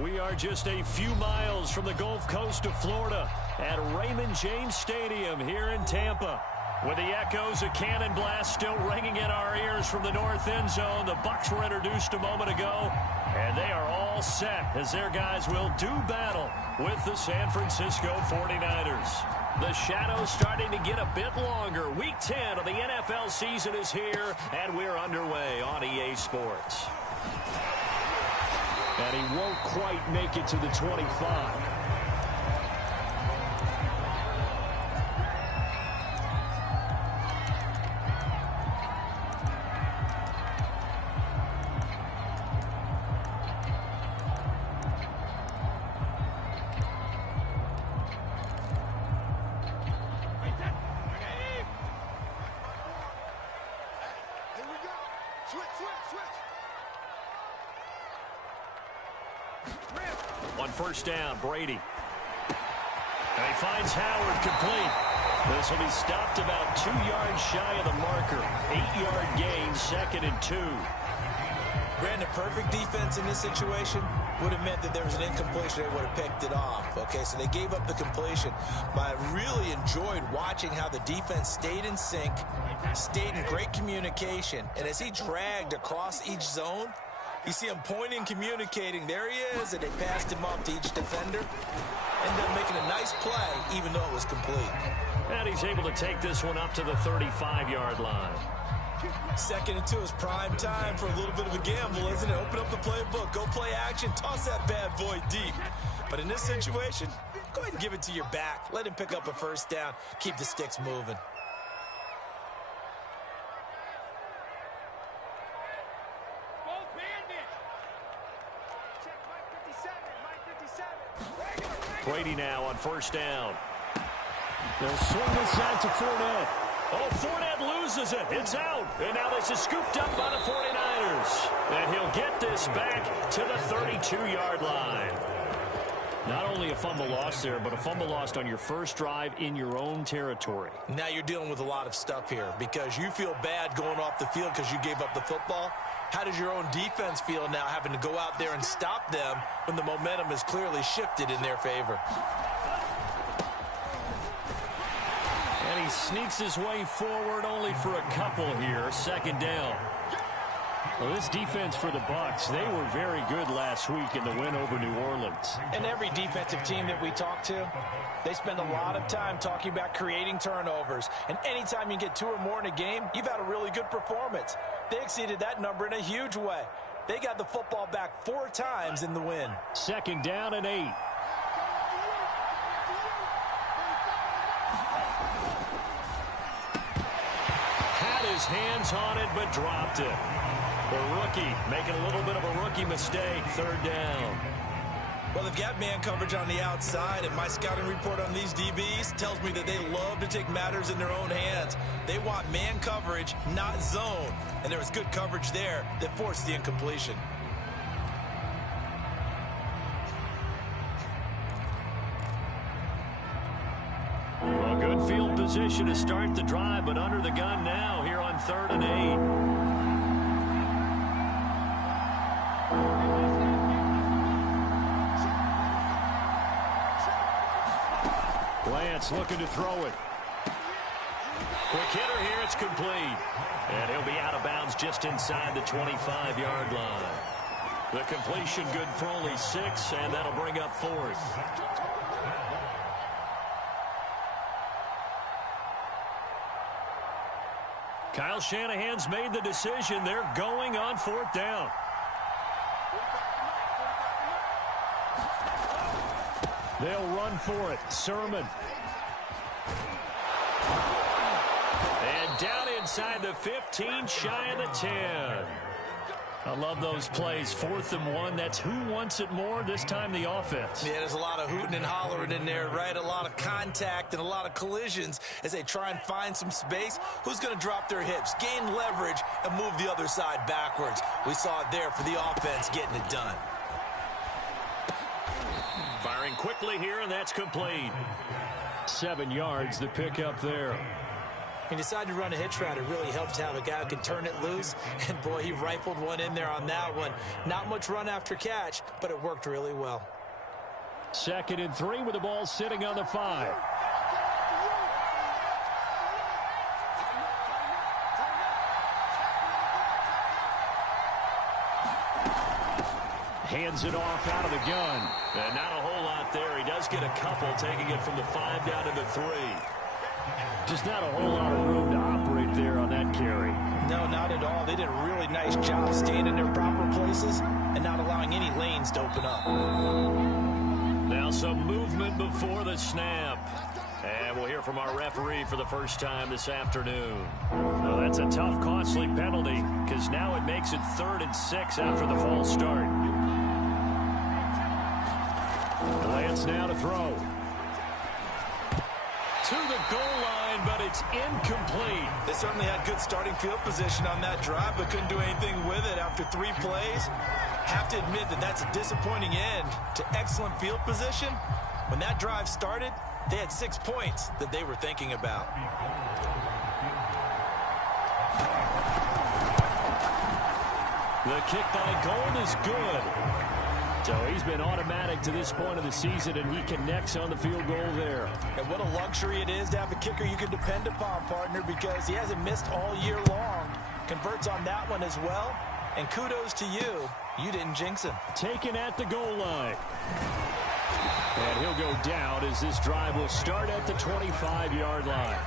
We are just a few miles from the Gulf Coast of Florida at Raymond James Stadium here in Tampa. With the echoes of cannon blast still ringing in our ears from the north end zone, the Bucks were introduced a moment ago, and they are all set as their guys will do battle with the San Francisco 49ers. The shadow's starting to get a bit longer. Week 10 of the NFL season is here, and we're underway on EA Sports. And he won't quite make it to the 25. On first down, Brady. And he finds Howard complete. This will be stopped about 2 yards shy of the marker. 8-yard gain, 2nd and 2. Brandon, perfect defense in this situation would have meant that there was an incompletion. They would have picked it off. Okay, so they gave up the completion. But I really enjoyed watching how the defense stayed in sync, stayed in great communication. And as he dragged across each zone, you see him pointing, communicating. There he is, and they passed him off to each defender. Ended up making a nice play, even though it was complete. And he's able to take this one up to the 35-yard line. 2nd and 2 is prime time for a little bit of a gamble, isn't it? Open up the playbook, go play action, toss that bad boy deep. But in this situation, go ahead and give it to your back. Let him pick up a first down. Keep the sticks moving. Brady now on first down. They'll swing this out to Fournette. Oh, Fournette loses it. It's out. And now this is scooped up by the 49ers. And he'll get this back to the 32-yard line. Not only a fumble loss there, but a fumble lost on your first drive in your own territory. Now you're dealing with a lot of stuff here because you feel bad going off the field because you gave up the football. How does your own defense feel now having to go out there and stop them when the momentum is clearly shifted in their favor? And he sneaks his way forward only for a couple here. 2nd down. Well, this defense for the Bucks, they were very good last week in the win over New Orleans. And every defensive team that we talk to, they spend a lot of time talking about creating turnovers. And anytime you get 2 or more in a game, you've had a really good performance. They exceeded that number in a huge way. They got the football back 4 times in the win. 2nd down and 8. Had his hands on it, but dropped it. The rookie making a little bit of a rookie mistake. 3rd down. Well, they've got man coverage on the outside, and my scouting report on these DBs tells me that they love to take matters in their own hands. They want man coverage, not zone. And there was good coverage there that forced the incompletion. Well, good field position to start the drive, but under the gun now here on 3rd and 8. Lance looking to throw it. Quick hitter here, it's complete. And he'll be out of bounds just inside the 25-yard line. The completion good for only 6, and that'll bring up 4th. Kyle Shanahan's made the decision. They're going on 4th down. They'll run for it. Sermon. And down inside the 15, shy of the 10. I love those plays. 4th and 1. That's who wants it more, this time the offense. Yeah, there's a lot of hooting and hollering in there, right? A lot of contact and a lot of collisions as they try and find some space. Who's going to drop their hips, gain leverage, and move the other side backwards? We saw it there for the offense getting it done. Firing quickly here, and that's complete. 7 yards, the pickup there. He decided to run a hitch route. It really helped to have a guy who can turn it loose. And, boy, he rifled one in there on that one. Not much run after catch, but it worked really well. 2nd and 3 with the ball sitting on the 5. Hands it off out of the gun. And not a whole lot there. He does get a couple, taking it from the 5 down to the 3. Just not a whole lot of room to operate there on that carry. No, not at all. They did a really nice job staying in their proper places and not allowing any lanes to open up. Now some movement before the snap. And we'll hear from our referee for the first time this afternoon. Well, that's a tough, costly penalty because now it makes it 3rd and 6 after the false start. Lance now to throw. To the goal line, but it's incomplete. They certainly had good starting field position on that drive, but couldn't do anything with it after 3 plays. Have to admit that that's a disappointing end to excellent field position. When that drive started, they had 6 points that they were thinking about. The kick by Gold is good. So he's been automatic to this point of the season, and he connects on the field goal there. And what a luxury it is to have a kicker you can depend upon, partner, because he hasn't missed all year long. Converts on that one as well. And kudos to you. You didn't jinx him. Taken at the goal line. And he'll go down as this drive will start at the 25-yard line.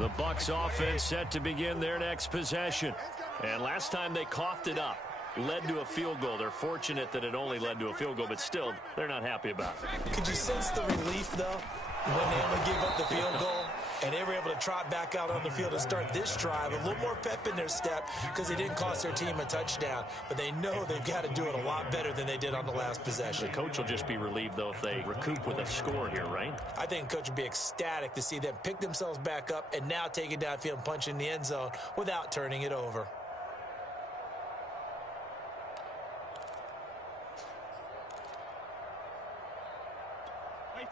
The Bucks offense set to begin their next possession. And last time they coughed it up, led to a field goal. They're fortunate that it only led to a field goal, but still, they're not happy about it. Could you sense the relief, though, when they only gave up the field goal and they were able to trot back out on the field and start this drive? A little more pep in their step because they didn't cost their team a touchdown, but they know they've got to do it a lot better than they did on the last possession. The coach will just be relieved, though, if they recoup with a score here, right? I think the coach would be ecstatic to see them pick themselves back up and now take it downfield and punch in the end zone without turning it over.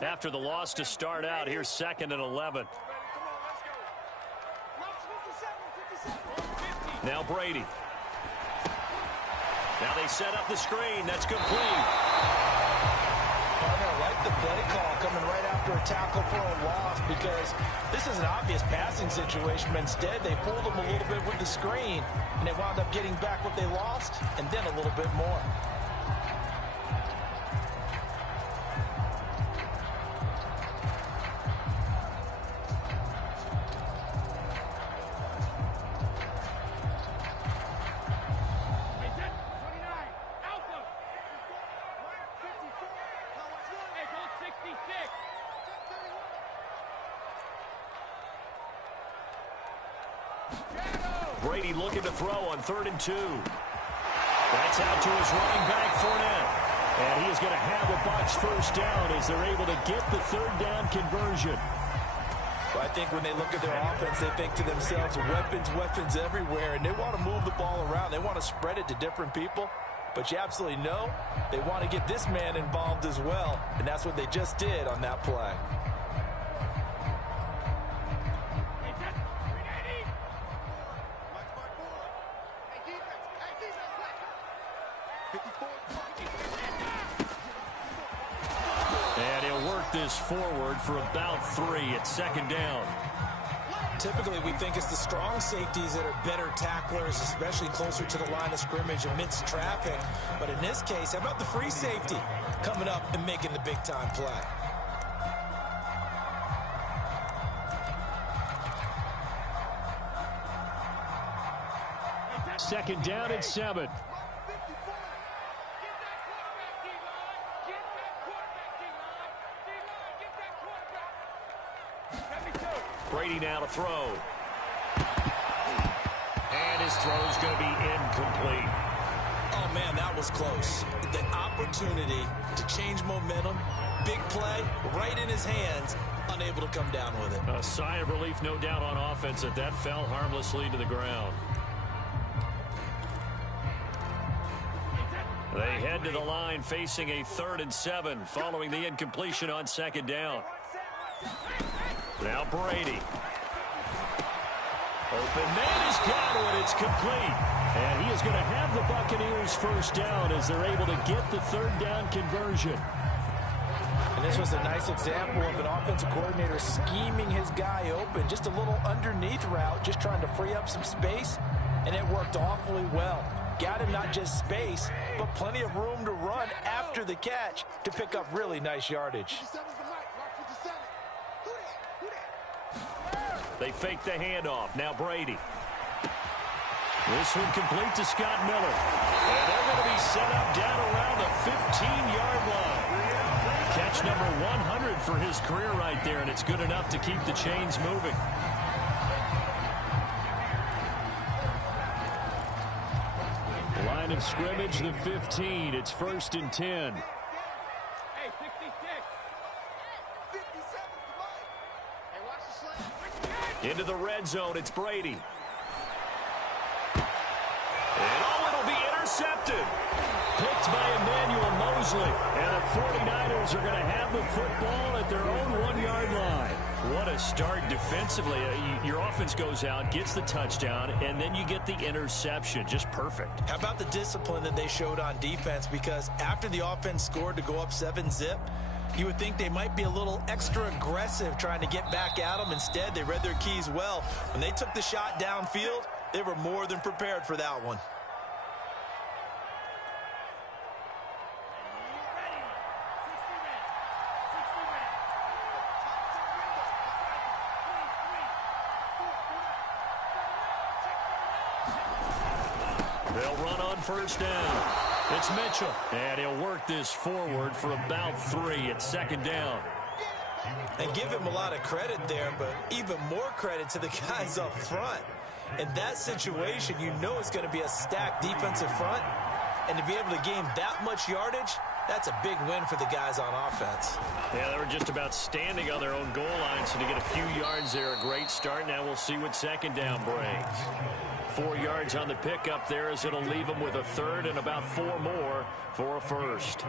After the loss to start out, here's 2nd and 11. Now Brady. Now they set up the screen. That's complete. Partner, I like the play call coming right after a tackle for a loss because this is an obvious passing situation, but instead they fooled them a little bit with the screen, and they wound up getting back what they lost and then a little bit more. Brady looking to throw on 3rd and 2. That's out to his running back, Fournette. And he is going to have the Bucks first down as they're able to get the 3rd down conversion. Well, I think when they look at their offense, they think to themselves, weapons, weapons everywhere, and they want to move the ball around. They want to spread it to different people. But you absolutely know they want to get this man involved as well, and that's what they just did on that play. And he'll work this forward for about 3 at 2nd down. Typically, we think it's the strong safeties that are better tacklers, especially closer to the line of scrimmage amidst traffic. But in this case, how about the free safety coming up and making the big-time play? Second down and 7. Brady now to throw. And his throw is going to be incomplete. Oh, man, that was close. The opportunity to change momentum, big play, right in his hands, unable to come down with it. A sigh of relief, no doubt, on offense that fell harmlessly to the ground. They head to the line facing a 3rd and 7 following the incompletion on 2nd down. Now Brady. Open man is got it. It's complete. And he is going to have the Buccaneers first down as they're able to get the 3rd down conversion. And this was a nice example of an offensive coordinator scheming his guy open. Just a little underneath route, just trying to free up some space. And it worked awfully well. Got him not just space, but plenty of room to run after the catch to pick up really nice yardage. They fake the handoff. Now Brady. This one complete to Scott Miller. And they're going to be set up down around the 15-yard line. Catch number 100 for his career right there, and it's good enough to keep the chains moving. Line of scrimmage, the 15. It's 1st and 10. Into the red zone, it's Brady. And it'll be intercepted. Picked by Emmanuel Mosley. And the 49ers are going to have the football at their own 1-yard line. What a start defensively. Your offense goes out, gets the touchdown, and then you get the interception. Just perfect. How about the discipline that they showed on defense? Because after the offense scored to go up 7-zip, you would think they might be a little extra aggressive trying to get back at them. Instead, they read their keys well. When they took the shot downfield, they were more than prepared for that one. They'll run on 1st down. It's Mitchell, and he'll work this forward for about 3 at 2nd down. And give him a lot of credit there, but even more credit to the guys up front. In that situation, you know it's going to be a stacked defensive front, and to be able to gain that much yardage, that's a big win for the guys on offense. Yeah, they were just about standing on their own goal line, so to get a few yards there, a great start. Now we'll see what 2nd down brings. 4 yards on the pickup there as it'll leave them with a 3rd and about 4 more for a 1st.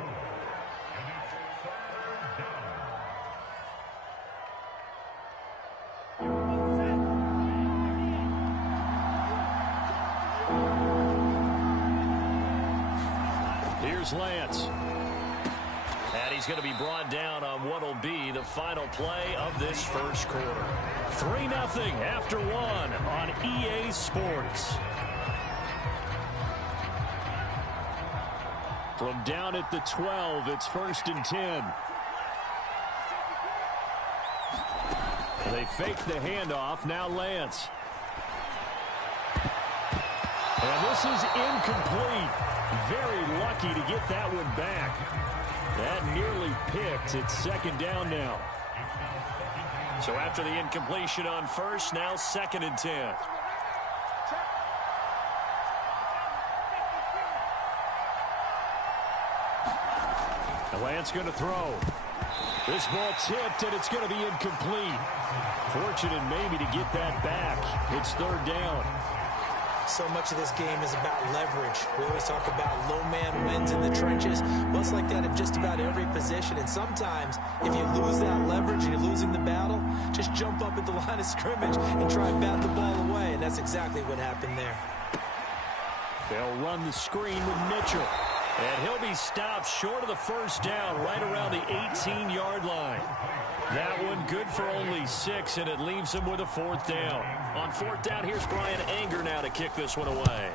Here's Lance. And he's going to be brought down on what will be the final play of this 1st quarter. 3-0 after 1 on EA Sports. From down at the 12, it's 1st and 10. They fake the handoff. Now Lance. And this is incomplete. Very lucky to get that one back. That nearly picked. It's 2nd down now. So after the incompletion on 1st, now 2nd and 10. Lance going to throw. This ball tipped, and it's going to be incomplete. Fortunate maybe to get that back. It's 3rd down. So much of this game is about leverage. We always talk about low man wins in the trenches. Well, it's like that in just about every position. And sometimes, if you lose that leverage and you're losing the battle, just jump up at the line of scrimmage and try and bat the ball away. And that's exactly what happened there. They'll run the screen with Mitchell. And he'll be stopped short of the 1st down right around the 18-yard line. That one good for only 6, and it leaves him with a 4th down. On 4th down, here's Brian Anger now to kick this one away.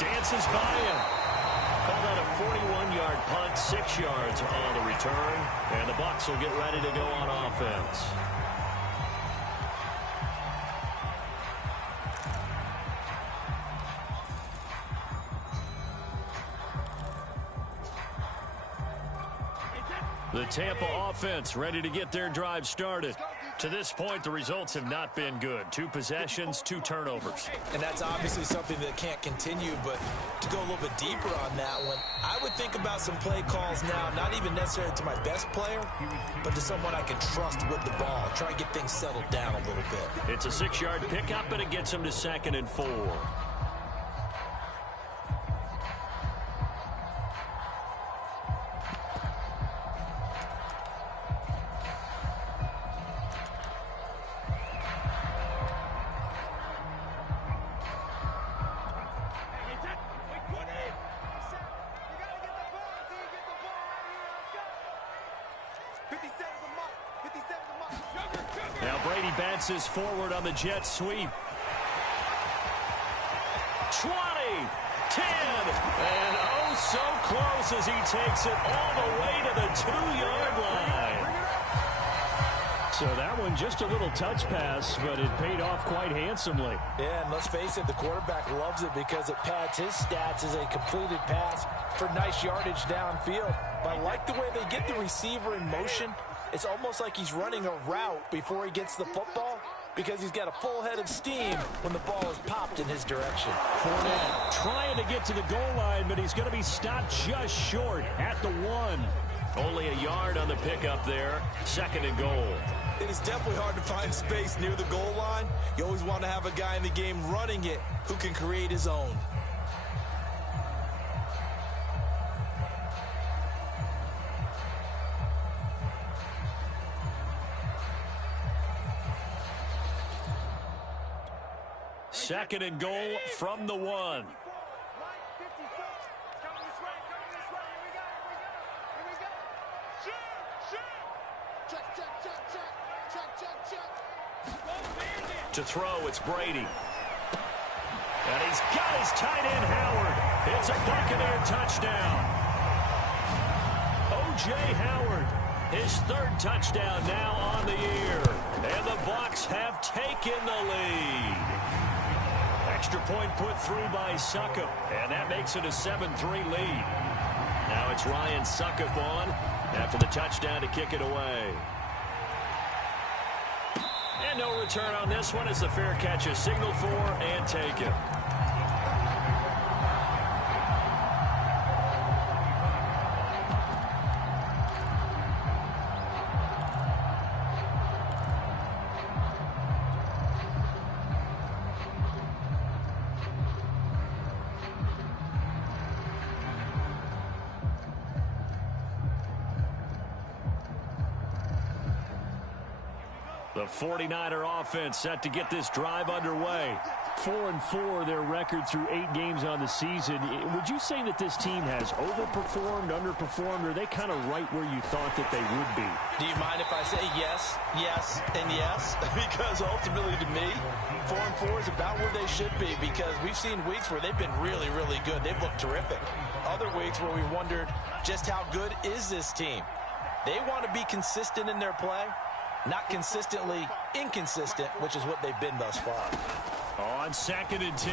Dances by him. Call that a 41-yard punt, 6 yards on the return. And the Bucks will get ready to go on offense. The Tampa offense ready to get their drive started. To this point, the results have not been good. 2 possessions, 2 turnovers. And that's obviously something that can't continue, but to go a little bit deeper on that one, I would think about some play calls now, not even necessarily to my best player, but to someone I can trust with the ball. Try and get things settled down a little bit. It's a 6-yard pickup, and it gets him to 2nd and 4. Now Brady bounces forward on the jet sweep. 20, 10, and oh so close as he takes it all the way to the 2-yard line. So that one just a little touch pass, but it paid off quite handsomely. Yeah, and let's face it, the quarterback loves it because it pads his stats as a completed pass for nice yardage downfield. But I like the way they get the receiver in motion. It's almost like he's running a route before he gets the football because he's got a full head of steam when the ball is popped in his direction. Fournette trying to get to the goal line, but he's going to be stopped just short at the 1. Only a yard on the pickup there. 2nd and goal. It is definitely hard to find space near the goal line. You always want to have a guy in the game running it who can create his own. Second and goal from the 1. To throw, it's Brady. And he's got his tight end, Howard. It's a Buccaneer touchdown. O.J. Howard, his 3rd touchdown now on the year. And the Bucks have taken the lead. Extra point put through by Succop, and that makes it a 7-3 lead. Now it's Ryan Succop on after the touchdown to kick it away. And no return on this one as the fair catch is signaled for and taken. The 49er offense set to get this drive underway. 4-4 their record through 8 games on the season. Would you say that this team has overperformed, underperformed, or are they kind of right where you thought that they would be? Do you mind if I say yes, yes, and yes? Because ultimately to me, 4-4 is about where they should be because we've seen weeks where they've been really, really good. They've looked terrific. Other weeks where we wondered just how good is this team. They want to be consistent in their play. Not consistently inconsistent, which is what they've been thus far. On 2nd and 10,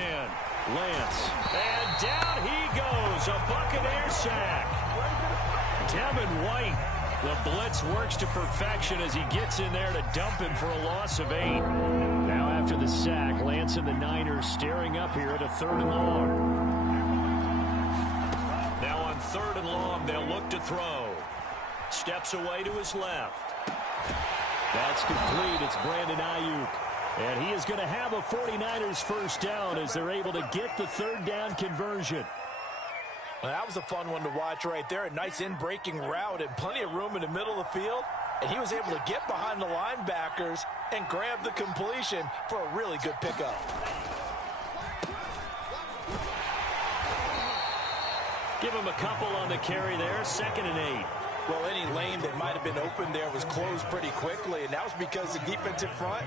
Lance. And down he goes, a Buccaneer sack. Devin White, the blitz works to perfection as he gets in there to dump him for a loss of 8. Now after the sack, Lance and the Niners staring up here at a 3rd and long. Now on 3rd and long, they'll look to throw. Steps away to his left. That's complete. It's Brandon Ayuk. And he is going to have a 49ers first down as they're able to get the 3rd down conversion. Well, that was a fun one to watch right there. A nice in-breaking route and plenty of room in the middle of the field. And he was able to get behind the linebackers and grab the completion for a really good pickup. Give him a couple on the carry there. 2nd and 8. Well, any lane that might have been open there was closed pretty quickly, and that was because the defensive front,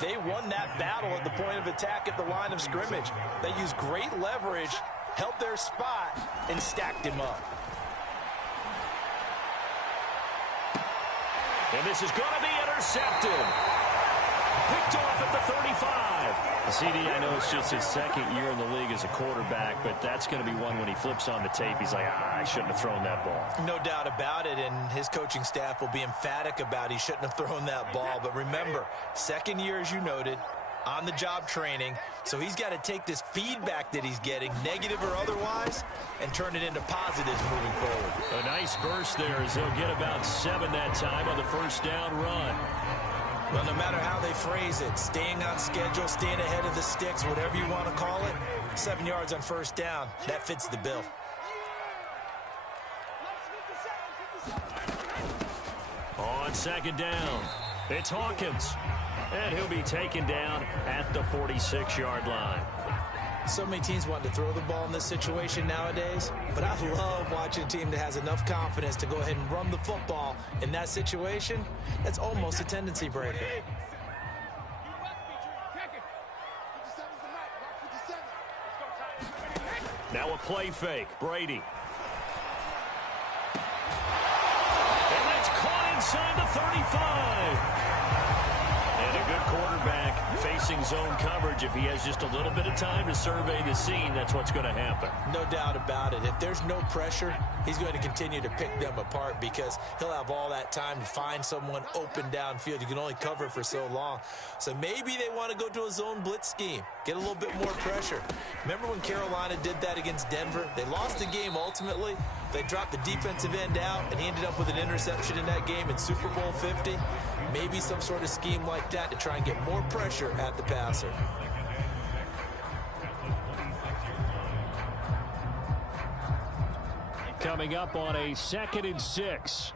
they won that battle at the point of attack at the line of scrimmage. They used great leverage, held their spot, and stacked him up. And this is going to be intercepted. Picked off at the 35. CD, I know it's just his second year in the league as a quarterback, but that's going to be one when he flips on the tape. He's like, I shouldn't have thrown that ball. No doubt about it, and his coaching staff will be emphatic about he shouldn't have thrown that ball. But remember, second year, as you noted, on-the-job training, so he's got to take this feedback that he's getting, negative or otherwise, and turn it into positives moving forward. A nice burst there as he'll get about 7 that time on the first down run. Well, no matter how they phrase it, staying on schedule, staying ahead of the sticks, whatever you want to call it, 7 yards on first down, that fits the bill. On second down, it's Hawkins. And he'll be taken down at the 46-yard line. So many teams want to throw the ball in this situation nowadays, but I love watching a team that has enough confidence to go ahead and run the football in that situation. That's almost a tendency breaker. Now a play fake. Brady. And that's caught inside the 35. And a good quarterback facing zone coverage. If he has just a little bit of time to survey the scene, that's what's going to happen. No doubt about it. If there's no pressure, he's going to continue to pick them apart because he'll have all that time to find someone open downfield. You can only cover for so long. So maybe they want to go to a zone blitz scheme, get a little bit more pressure. Remember when Carolina did that against Denver? They lost the game ultimately. They dropped the defensive end out, and he ended up with an interception in that game in Super Bowl 50. Maybe some sort of scheme like that to try and get more pressure at the passer. Coming up on a 2nd and 6.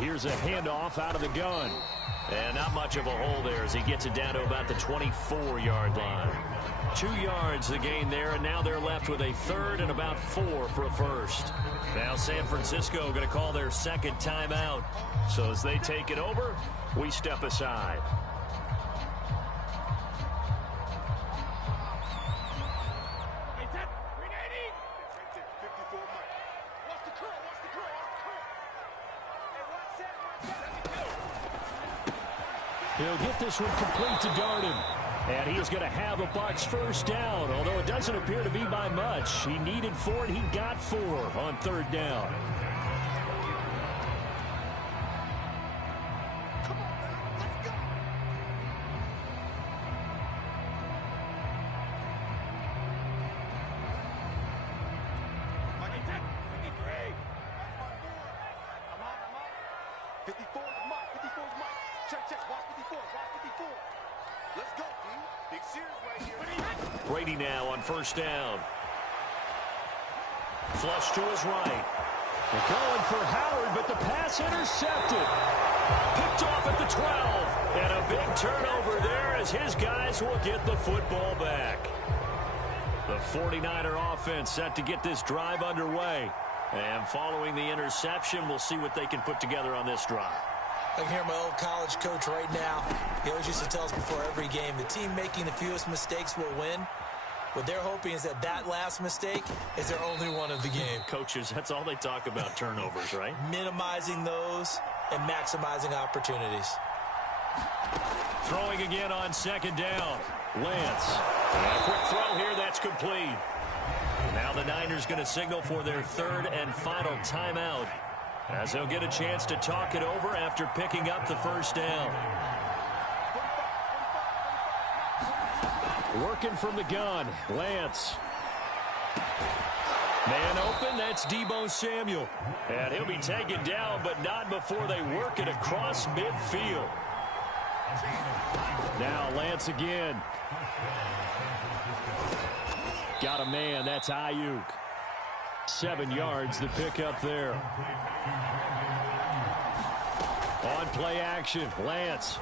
Here's a handoff out of the gun. And not much of a hole there as he gets it down to about the 24-yard line. 2 yards the gain there, and now they're left with a 3rd and about 4 for a first. Now San Francisco going to call their second timeout. So as they take it over, we step aside. He'll get this one complete to Darden. And he is going to have a Bucks first down, although it doesn't appear to be by much. He needed 4, and he got 4 on 3rd down. Brady now on first down. Flush to his right. They're going for Howard, but the pass intercepted. Picked off at the 12. And a big turnover there as his guys will get the football back. The 49er offense set to get this drive underway. And following the interception, we'll see what they can put together on this drive. I can hear my old college coach right now. He always used to tell us before every game, the team making the fewest mistakes will win. What they're hoping is that that last mistake is their only one of the game. Coaches, that's all they talk about, turnovers, right? Minimizing those and maximizing opportunities. Throwing again on 2nd down. Lance. And a quick throw here, that's complete. Now the Niners going to signal for their 3rd and final timeout, as they'll get a chance to talk it over after picking up the first down. Working from the gun, Lance. Man open, that's Deebo Samuel. And he'll be taken down, but not before they work it across midfield. Now Lance again. Got a man, that's Ayuk. 7 yards, the pickup there. On play action, Lance.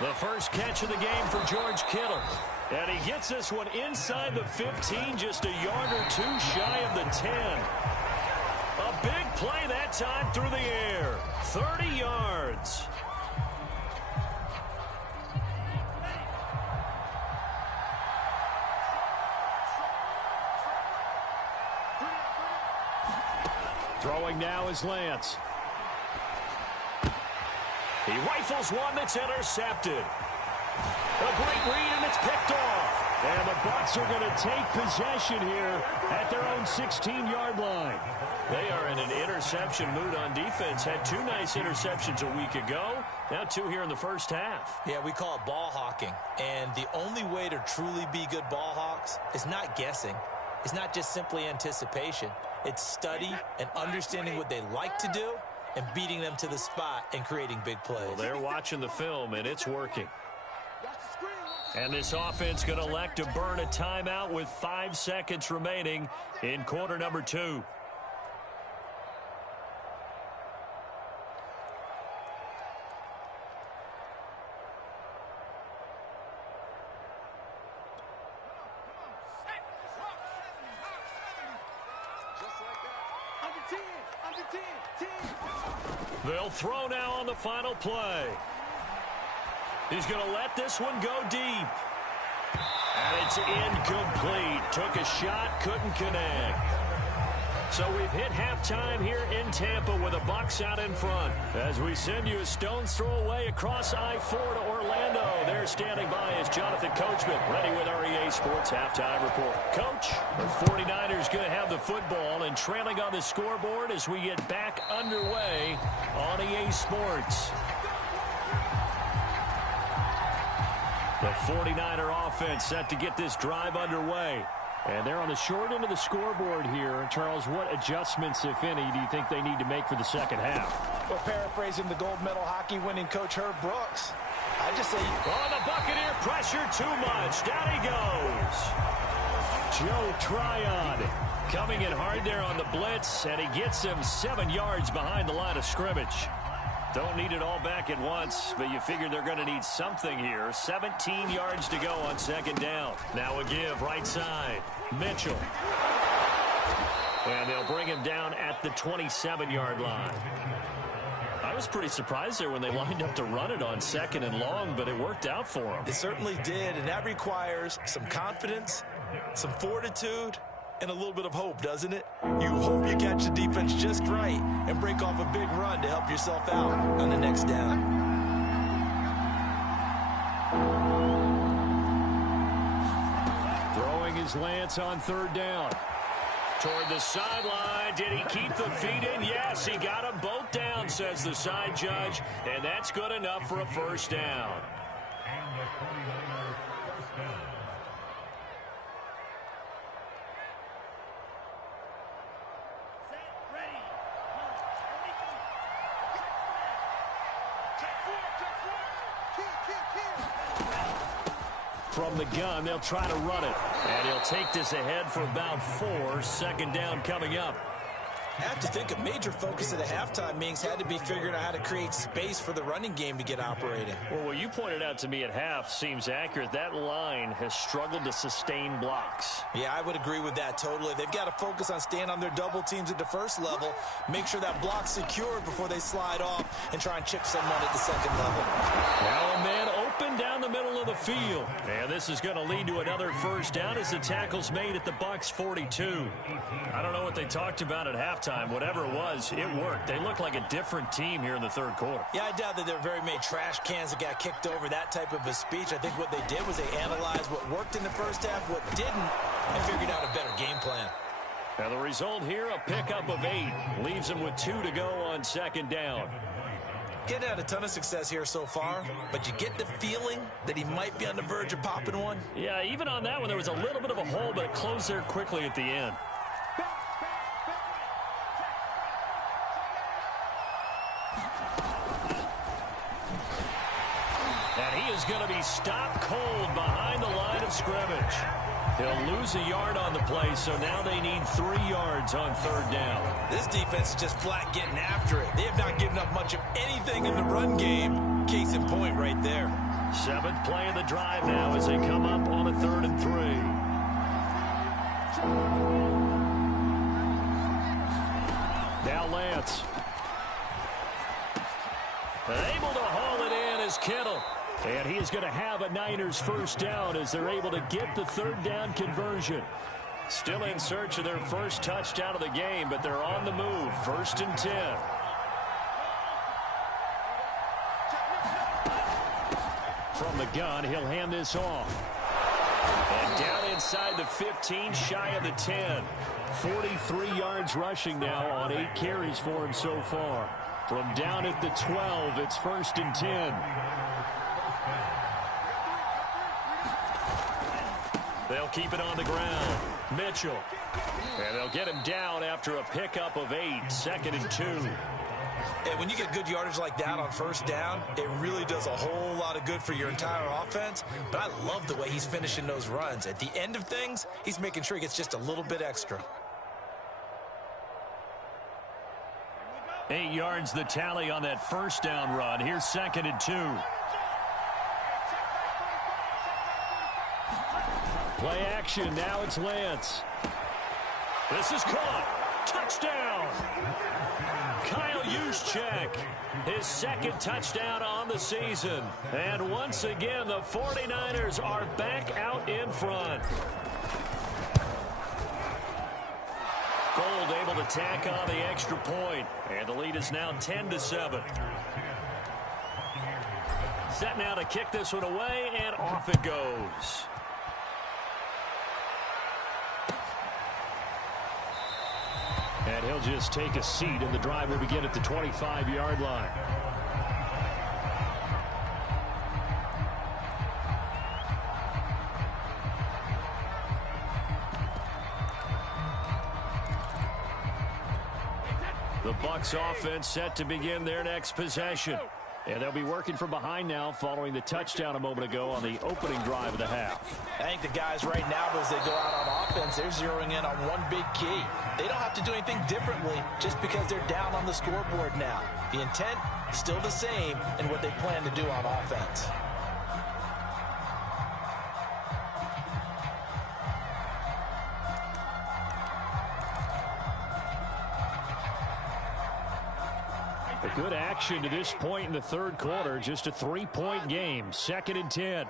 The first catch of the game for George Kittle. And he gets this one inside the 15, just a yard or 2 shy of the 10. A big play that time through the air. 30 yards. Throwing now is Lance. He rifles one that's intercepted. A great read, and it's picked off. And the Bucks are going to take possession here at their own 16-yard line. They are in an interception mood on defense. Had 2 nice interceptions a week ago. Now 2 here in the first half. Yeah, we call it ball hawking. And the only way to truly be good ball hawks is not guessing. It's not just simply anticipation. It's study and understanding what they like to do and beating them to the spot and creating big plays. Well, they're watching the film, and it's working. And this offense going to elect to burn a timeout with 5 seconds remaining in quarter number 2. They'll throw now on the final play. He's going to let this one go deep. And it's incomplete. Took a shot, couldn't connect. So we've hit halftime here in Tampa with the Bucks out in front. As we send you a stone's throw away across I-4 to Orlando. There standing by is Jonathan Coachman, ready with our EA Sports Halftime Report. Coach, the 49ers going to have the football and trailing on the scoreboard as we get back underway on EA Sports. The 49er offense set to get this drive underway. And they're on the short end of the scoreboard here. Charles, what adjustments, if any, do you think they need to make for the second half? Well, paraphrasing the gold medal hockey winning coach Herb Brooks, I just say... Oh, the Buccaneer pressure too much. Down he goes. Joe Tryon coming in hard there on the blitz, and he gets him 7 yards behind the line of scrimmage. Don't need it all back at once, but you figure they're going to need something here. 17 yards to go on second down. Now a give right side. Mitchell. And they'll bring him down at the 27-yard line. I was pretty surprised there when they lined up to run it on second and long, but it worked out for them. It certainly did, and that requires some confidence, some fortitude, and a little bit of hope, doesn't it? You hope you catch the defense just right and break off a big run to help yourself out on the next down. Throwing his Lance on third down. Toward the sideline. Did he keep the feet in? Yes, he got them both down, says the side judge, and that's good enough for a first down. From the gun, they'll try to run it. And he'll take this ahead for about 4. Second down coming up. I have to think a major focus at the halftime meetings had to be figuring out how to create space for the running game to get operating. Well, what you pointed out to me at half seems accurate. That line has struggled to sustain blocks. Yeah, I would agree with that totally. They've got to focus on staying on their double teams at the first level, make sure that block's secured before they slide off and try and chip someone at the second level. Now a man open down the middle of the field. And this is going to lead to another first down as the tackle's made at the Bucks 42. I don't know what they talked about at halftime. Whatever it was, it worked. They look like a different team here in the third quarter. Yeah, I doubt that there were very many trash cans that got kicked over, that type of a speech. I think what they did was they analyzed what worked in the first half, what didn't, and figured out a better game plan. Now the result here, a pickup of 8. Leaves them with 2 to go on second down. Getting had a ton of success here so far, but you get the feeling that he might be on the verge of popping one. Yeah, even on that one, there was a little bit of a hole, but it closed there quickly at the end. And he is going to be stopped cold behind the line of scrimmage. He'll lose a yard on the play, so now they need 3 yards on third down. This defense is just flat getting after it. They have not given up much of anything in the run game. Case in point right there. 7th play of the drive now as they come up on a 3rd and 3. Now Lance. Able to haul it in is Kittle. And he is going to have a Niners first down as they're able to get the 3rd down conversion. Still in search of their first touchdown of the game, but they're on the move. 1st and 10. From the gun, he'll hand this off. And down inside the 15, shy of the 10. 43 yards rushing now on 8 carries for him so far. From down at the 12, it's 1st and 10. They'll keep it on the ground. Mitchell. And they'll get him down after a pickup of 8. 2nd and 2. And when you get good yardage like that on 1st down, it really does a whole lot of good for your entire offense. But I love the way he's finishing those runs. At the end of things, he's making sure he gets just a little bit extra. 8 yards the tally on that 1st down run. Here's 2nd and 2. Play action. Now it's Lance. This is caught. Touchdown. Kyle Juszczyk, his 2nd touchdown on the season. And once again, the 49ers are back out in front. Gold able to tack on the extra point. And the lead is now 10-7. Set now to kick this one away, and off it goes. And he'll just take a seat, and the drive will begin at the 25-yard line. The Bucks offense set to begin their next possession. And they'll be working from behind now following the touchdown a moment ago on the opening drive of the half. I think the guys right now, as they go out on offense, they're zeroing in on one big key. They don't have to do anything differently just because they're down on the scoreboard now. The intent still the same in what they plan to do on offense. A good action to this point in the 3rd quarter. Just a 3-point game. 2nd and 10.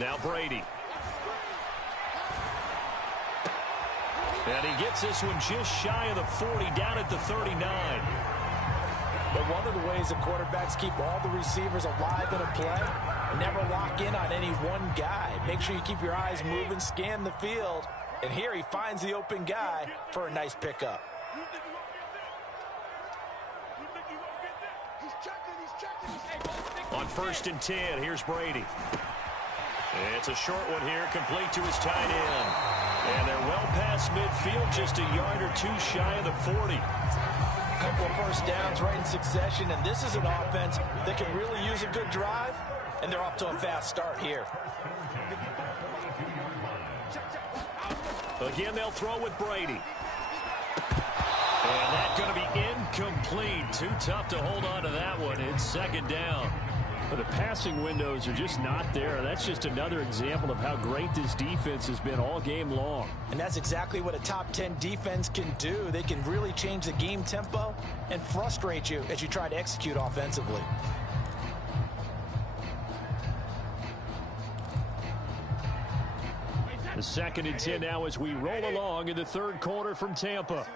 Now Brady. And he gets this one just shy of the 40, down at the 39. But one of the ways the quarterbacks keep all the receivers alive in a play, never lock in on any one guy. Make sure you keep your eyes moving, scan the field. And here he finds the open guy for a nice pickup. On 1st and 10, here's Brady. It's a short one here, complete to his tight end. And they're well past midfield, just a yard or two shy of the 40. A couple of 1st downs right in succession, and this is an offense that can really use a good drive, and they're off to a fast start here. Again, they'll throw with Brady. And that's going to be incomplete. Too tough to hold on to that one. It's 2nd down. But the passing windows are just not there. That's just another example of how great this defense has been all game long. And that's exactly what a top 10 defense can do. They can really change the game tempo and frustrate you as you try to execute offensively. The 2nd and 10 now as we roll along in the 3rd quarter from Tampa.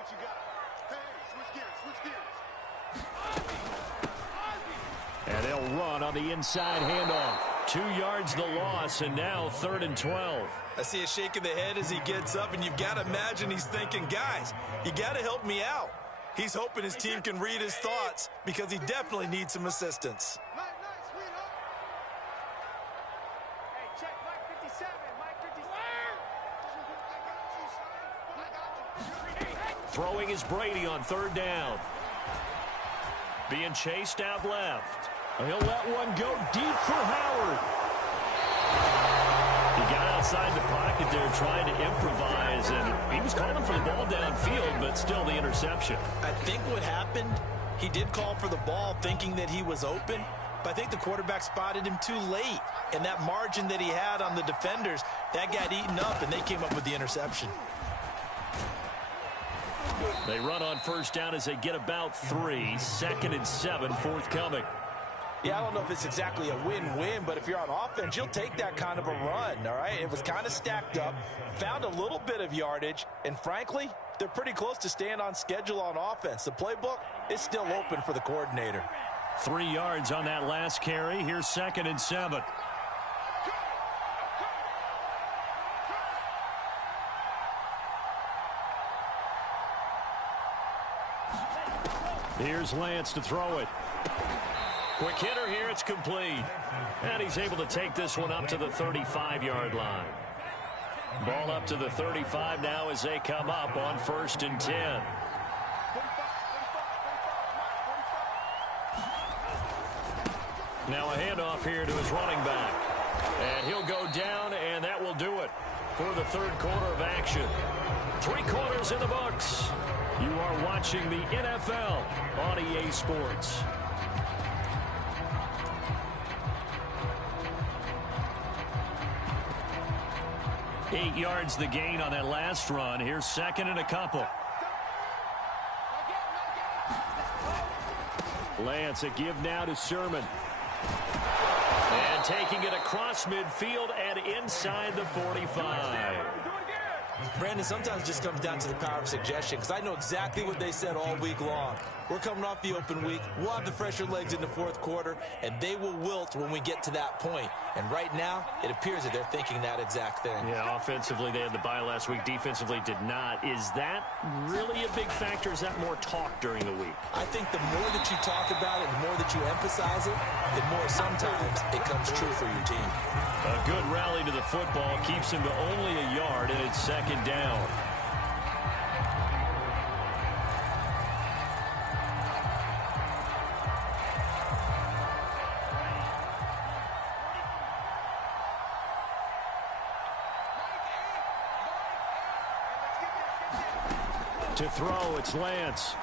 And they'll run on the inside handoff. 2 yards the loss, and now 3rd and 12. I see a shake of the head as he gets up, and you've got to imagine he's thinking, guys, you got to help me out. He's hoping his team can read his thoughts because he definitely needs some assistance. Throwing is Brady on 3rd down. Being chased out left. He'll let one go deep for Howard. He got outside the pocket there trying to improvise, and he was calling for the ball downfield, but still the interception. I think what happened, he did call for the ball thinking that he was open, but I think the quarterback spotted him too late. And that margin that he had on the defenders, that got eaten up, and they came up with the interception. They run on 1st down as they get about 3. 2nd and 7 forthcoming. Yeah, I don't know if it's exactly a win-win, but if you're on offense, you'll take that kind of a run, all right? It was kind of stacked up, found a little bit of yardage, and frankly, they're pretty close to staying on schedule on offense. The playbook is still open for the coordinator. 3 yards on that last carry. Here's 2nd and 7. Here's Lance to throw it. Quick hitter here, it's complete. And he's able to take this one up to the 35-yard line. Ball up to the 35 now as they come up on 1st and 10. Now a handoff here to his running back. And he'll go down, and that will do it for the 3rd quarter of action. 3 quarters in the books. You are watching the NFL on EA Sports. Eight yards the gain on that last run. Here's 2nd and a couple. Lance, a give now to Sermon. And taking it across midfield and inside the 45. Brandon, sometimes it just comes down to the power of suggestion, because I know exactly what they said all week long. We're coming off the open week. We'll have the fresher legs in the 4th quarter, and they will wilt when we get to that point. And right now, it appears that they're thinking that exact thing. Yeah, offensively, they had the bye last week. Defensively, did not. Is that really a big factor? Is that more talk during the week? I think the more that you talk about it, the more that you emphasize it, the more sometimes it comes true for your team. A good rally to the football keeps him to only a yard, and it's 2nd down. To throw, it's Lance.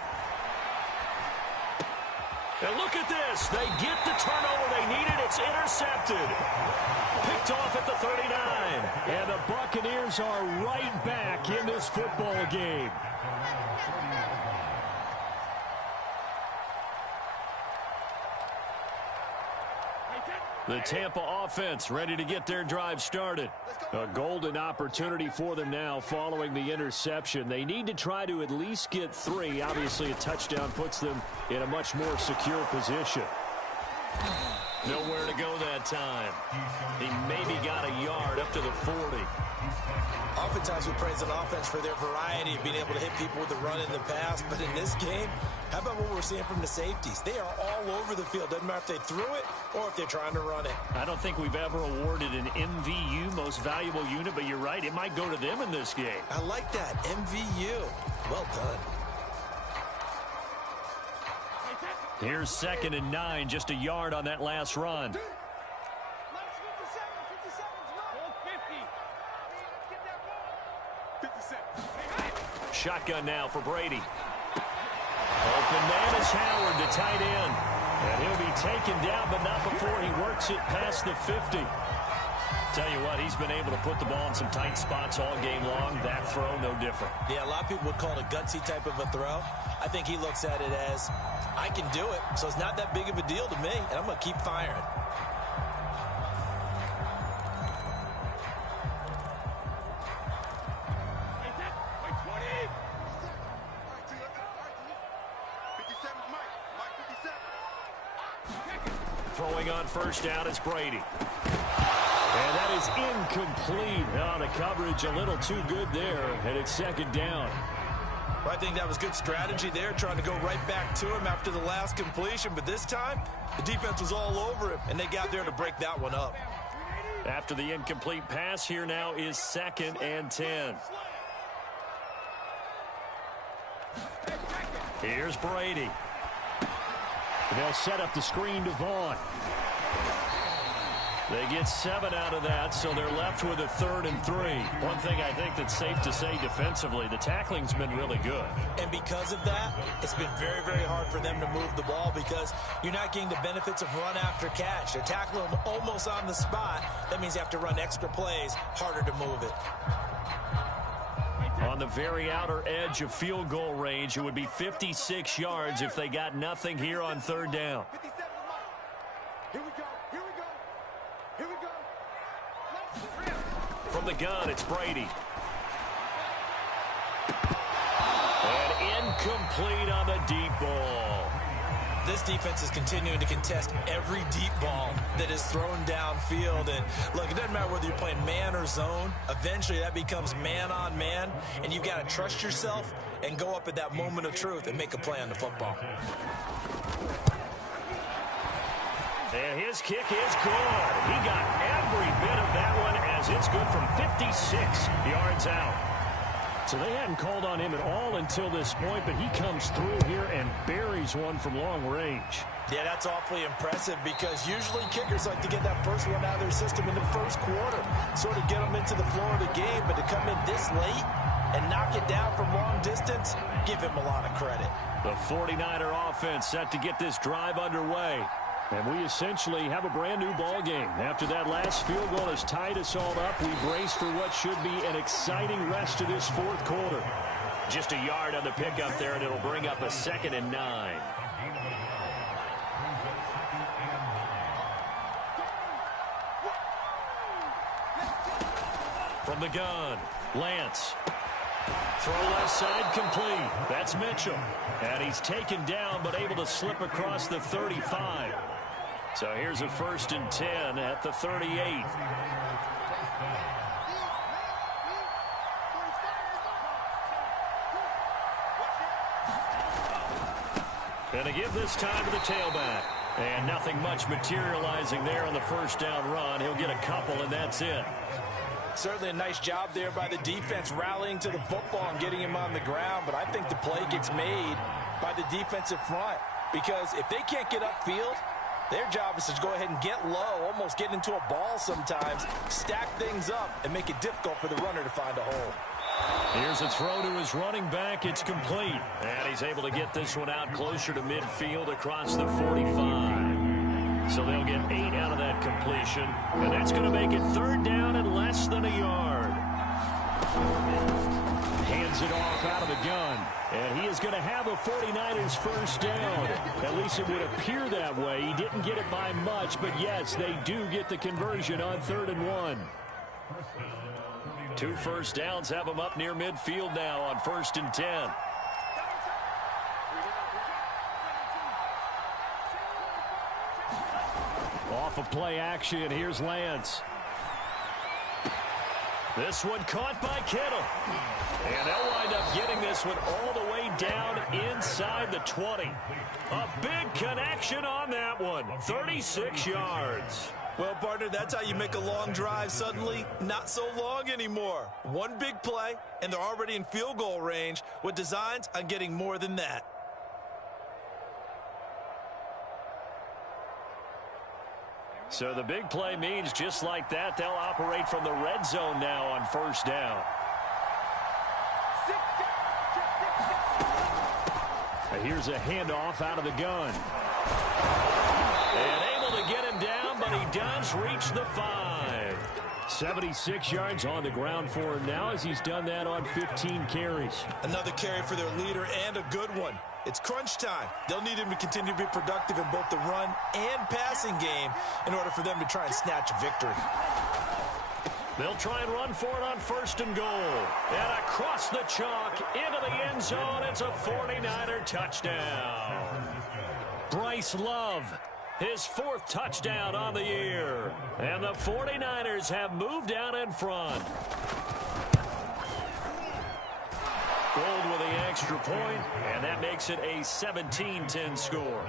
And look at this. They get the turnover they needed. It's intercepted. Picked off at the 39. And the Buccaneers are right back in this football game. The Tampa offense ready to get their drive started. A golden opportunity for them now following the interception. They need to try to at least get 3. Obviously, a touchdown puts them in a much more secure position. Nowhere to go that time. He maybe got a yard up to the 40. Oftentimes we praise an offense for their variety of being able to hit people with the run in the pass, but in this game, how about what we're seeing from the safeties? They are all over the field. Doesn't matter if they threw it or if they're trying to run it. I don't think we've ever awarded an MVU, most valuable unit, but you're right, it might go to them in this game. I like that, MVU. Well done. Here's 2nd and 9, just a yard on that last run. Shotgun now for Brady. Open man is Howard, the tight end. And he'll be taken down, but not before he works it past the 50. Tell you what, he's been able to put the ball in some tight spots all game long. That throw, no different. Yeah, a lot of people would call it a gutsy type of a throw. I think he looks at it as, I can do it, so it's not that big of a deal to me, and I'm going to keep firing. Throwing on 1st down, it's Brady. And that is incomplete. Oh, the coverage a little too good there, and it's 2nd down. Well, I think that was good strategy there, trying to go right back to him after the last completion. But this time, the defense was all over him, and they got there to break that one up. After the incomplete pass, here now is 2nd and 10. Here's Brady. They'll set up the screen to Vaughn. They get 7 out of that, so they're left with a 3rd and 3. One thing I think that's safe to say defensively, the tackling's been really good. And because of that, it's been very, very hard for them to move the ball because you're not getting the benefits of run after catch. They're tackling them almost on the spot. That means you have to run extra plays, harder to move it. On the very outer edge of field goal range, it would be 56 yards if they got nothing here on 3rd down. the gun, it's Brady. And incomplete on the deep ball. This defense is continuing to contest every deep ball that is thrown downfield. And look, it doesn't matter whether you're playing man or zone. Eventually, that becomes man on man. And you've got to trust yourself and go up at that moment of truth and make a play on the football. And his kick is good. He got every bit of that one as it's good from 56 yards out. So they hadn't called on him at all until this point, but he comes through here and buries one from long range. Yeah, that's awfully impressive because usually kickers like to get that first one out of their system in the first quarter, sort of get them into the flow of the game, but to come in this late and knock it down from long distance, give him a lot of credit. The 49er offense set to get this drive underway. And we essentially have a brand-new ball game. After that last field goal has tied us all up, we brace for what should be an exciting rest of this fourth quarter. Just a yard on the pickup there, and it'll bring up a 2nd and 9. From the gun, Lance. Throw left side complete. That's Mitchell. And he's taken down but able to slip across the 35. So here's a 1st and 10 at the 38. And to give this time to the tailback. And nothing much materializing there on the first down run. He'll get a couple, and that's it. Certainly a nice job there by the defense rallying to the football and getting him on the ground. But I think the play gets made by the defensive front. Because if they can't get upfield, their job is to go ahead and get low, almost get into a ball sometimes, stack things up, and make it difficult for the runner to find a hole. Here's a throw to his running back. It's complete. And he's able to get this one out closer to midfield across the 45. So they'll get 8 out of that completion. And that's going to make it 3rd down and less than a yard. Hands it off out of the gun. And he is going to have a 49ers first down. At least it would appear that way. He didn't get it by much, but yes, they do get the conversion on 3rd and 1. 2 first downs have them up near midfield now on 1st and 10. Off of play action, here's Lance. This one caught by Kittle. And they'll wind up getting this one all the way down inside the 20. A big connection on that one. 36 yards. Well, partner, that's how you make a long drive suddenly not so long anymore. One big play, and they're already in field goal range with designs on getting more than that. So the big play means just like that, they'll operate from the red zone now on 1st down. Here's a handoff out of the gun. And able to get him down, but he does reach the 5. 76 yards on the ground for him now as he's done that on 15 carries. Another carry for their leader and a good one. It's crunch time. They'll need him to continue to be productive in both the run and passing game in order for them to try and snatch a victory. They'll try and run for it on 1st and goal. And across the chalk into the end zone. It's a 49er touchdown. Bryce Love, his 4th touchdown on the year. And the 49ers have moved out in front. Gold with the extra point, and that makes it a 17-10 score.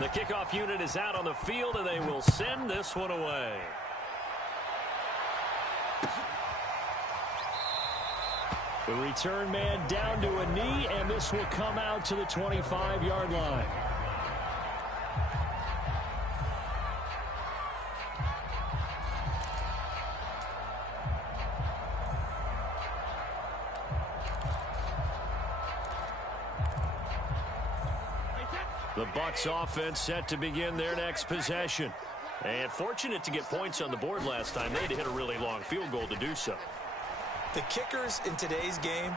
The kickoff unit is out on the field, and they will send this one away. The return man down to a knee, and this will come out to the 25-yard line. The Bucks offense set to begin their next possession. And fortunate to get points on the board last time. They had to hit a really long field goal to do so. The kickers in today's game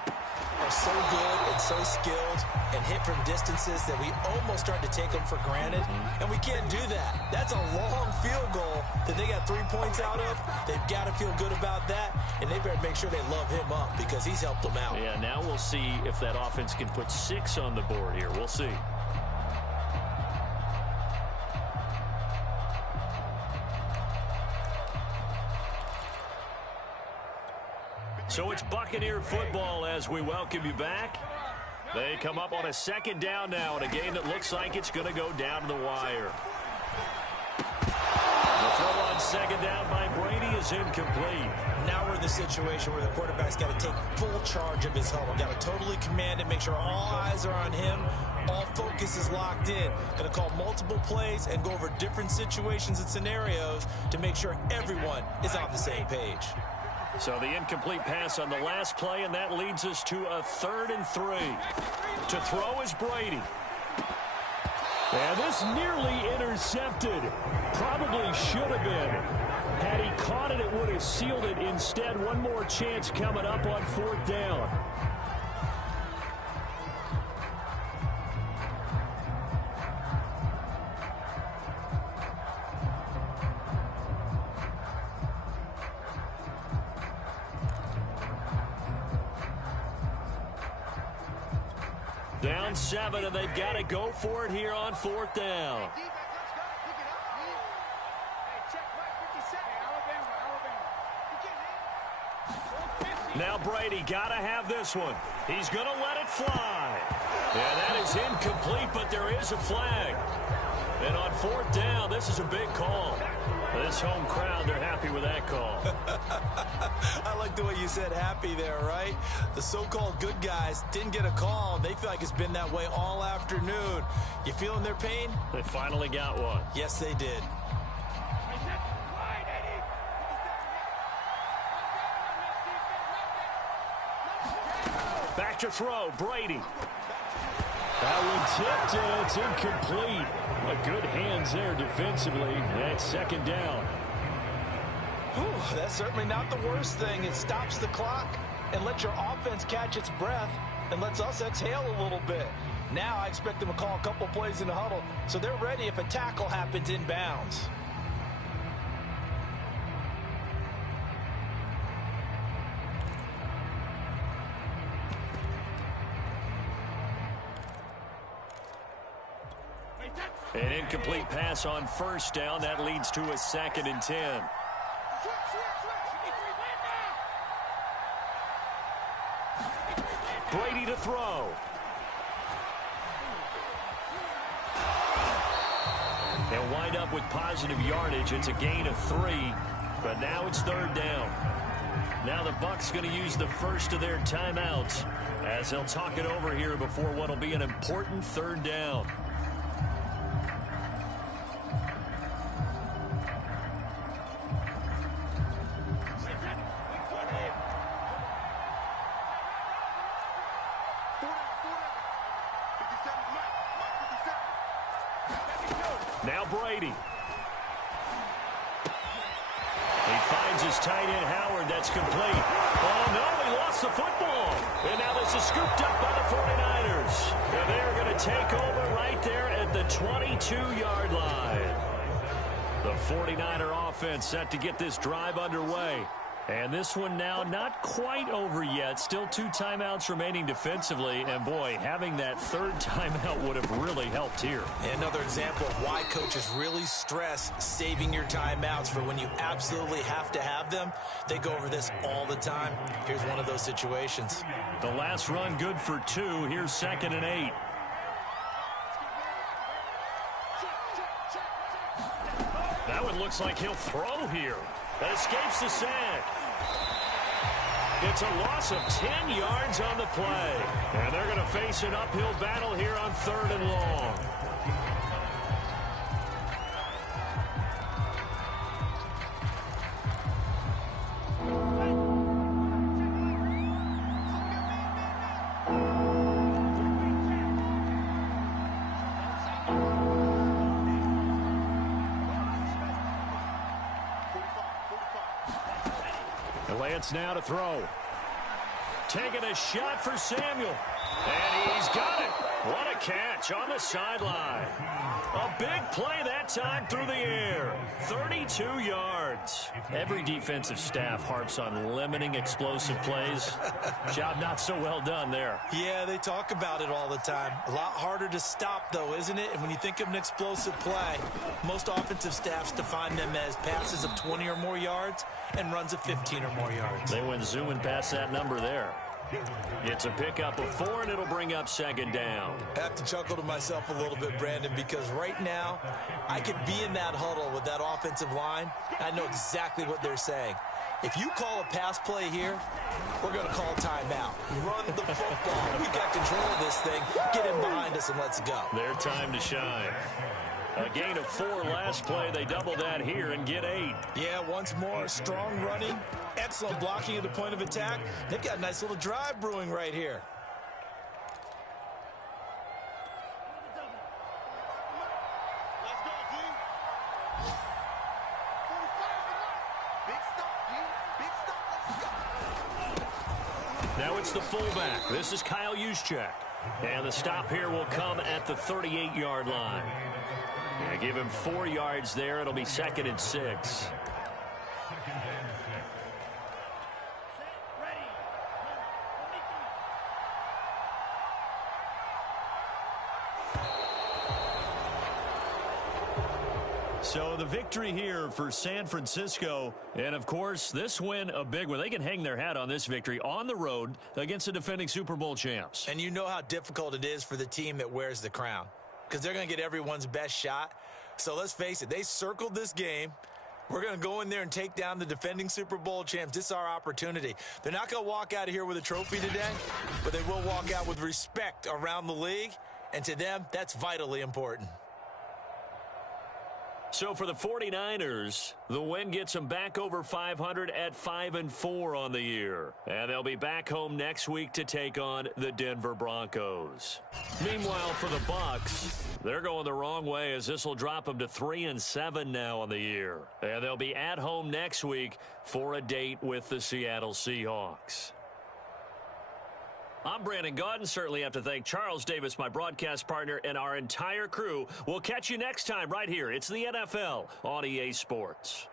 are so good and so skilled and hit from distances that we almost start to take them for granted, and we can't do that. That's a long field goal that they got 3 points out of. They've got to feel good about that, and they better make sure they love him up because he's helped them out. Yeah, now we'll see if that offense can put 6 on the board here. We'll see. So it's Buccaneer football as we welcome you back. They come up on a second down now in a game that looks like it's going to go down to the wire. The throw on second down by Brady is incomplete. Now we're in the situation where the quarterback's got to take full charge of his huddle. Got to totally command it, make sure all eyes are on him. All focus is locked in. Going to call multiple plays and go over different situations and scenarios to make sure everyone is on the same page. So the incomplete pass on the last play, and that leads us to a 3rd and 3. To throw is Brady. And this nearly intercepted. Probably should have been. Had he caught it, it would have sealed it. Instead, one more chance coming up on 4th down. Down 7, and they've got to go for it here on 4th down. Now Brady got to have this one. He's going to let it fly. Yeah, that is incomplete, but there is a flag. And on 4th down, this is a big call. This home crowd, they're happy with that call. I like the way you said happy there, right? The so-called good guys didn't get a call. They feel like it's been that way all afternoon. You feeling their pain? They finally got one. Yes, they did. Back to throw, Brady. That one tipped, and it's incomplete. Good hands there defensively. That's 2nd down. Whew, that's certainly not the worst thing. It stops the clock and lets your offense catch its breath and lets us exhale a little bit. Now I expect them to call a couple plays in the huddle so they're ready if a tackle happens inbounds. An incomplete pass on 1st down. That leads to a 2nd and 10. Brady to throw. They'll wind up with positive yardage. It's a gain of 3, but now it's 3rd down. Now the Bucks going to use the first of their timeouts as they'll talk it over here before what will be an important 3rd down. Now Brady. He finds his tight end, Howard. That's complete. Oh, no, he lost the football. And now this is scooped up by the 49ers. And they're going to take over right there at the 22-yard line. The 49er offense set to get this drive underway. And this one now not quite over yet. Still 2 timeouts remaining defensively. And, boy, having that 3rd timeout would have really helped here. Another example of why coaches really stress saving your timeouts for when you absolutely have to have them. They go over this all the time. Here's one of those situations. The last run good for 2. Here's 2nd and 8. That one looks like he'll throw here. That escapes the sack. It's a loss of 10 yards on the play. And they're going to face an uphill battle here on 3rd and long. Lance now to throw. taking a shot for Samuel. And he's got it. What a catch on the sideline. A big play that time through the air. 32 yards. Every defensive staff harps on limiting explosive plays. Job not so well done there. Yeah, they talk about it all the time. A lot harder to stop, though, isn't it? And when you think of an explosive play, most offensive staffs define them as passes of 20 or more yards and runs of 15 or more yards. They went zooming past that number there. It's a pickup of 4, and it'll bring up second down. I have to chuckle to myself a little bit, Brandon, because right now I could be in that huddle with that offensive line. I know exactly what they're saying. If you call a pass play here, we're going to call timeout. Run the football. We've got control of this thing. Get in behind us and let's go. Their time to shine. A gain of 4 last play. They double that here and get 8. Yeah, once more, strong running, excellent blocking at the point of attack. They've got a nice little drive brewing right here. Now it's the fullback. This is Kyle Juszczyk. And the stop here will come at the 38-yard line. Yeah, give him 4 yards there. It'll be 2nd and 6. So the victory here for San Francisco. And, of course, this win a big one. They can hang their hat on this victory on the road against the defending Super Bowl champs. And you know how difficult it is for the team that wears the crown, because they're going to get everyone's best shot. So let's face it, they circled this game. We're going to go in there and take down the defending Super Bowl champs. This is our opportunity. They're not going to walk out of here with a trophy today, but they will walk out with respect around the league. And to them, that's vitally important. So for the 49ers, the win gets them back over 500 at 5-4 on the year. And they'll be back home next week to take on the Denver Broncos. Meanwhile, for the Bucks, they're going the wrong way as this will drop them to 3-7 now on the year. And they'll be at home next week for a date with the Seattle Seahawks. I'm Brandon Gaudin. Certainly have to thank Charles Davis, my broadcast partner, and our entire crew. We'll catch you next time right here. It's the NFL on EA Sports.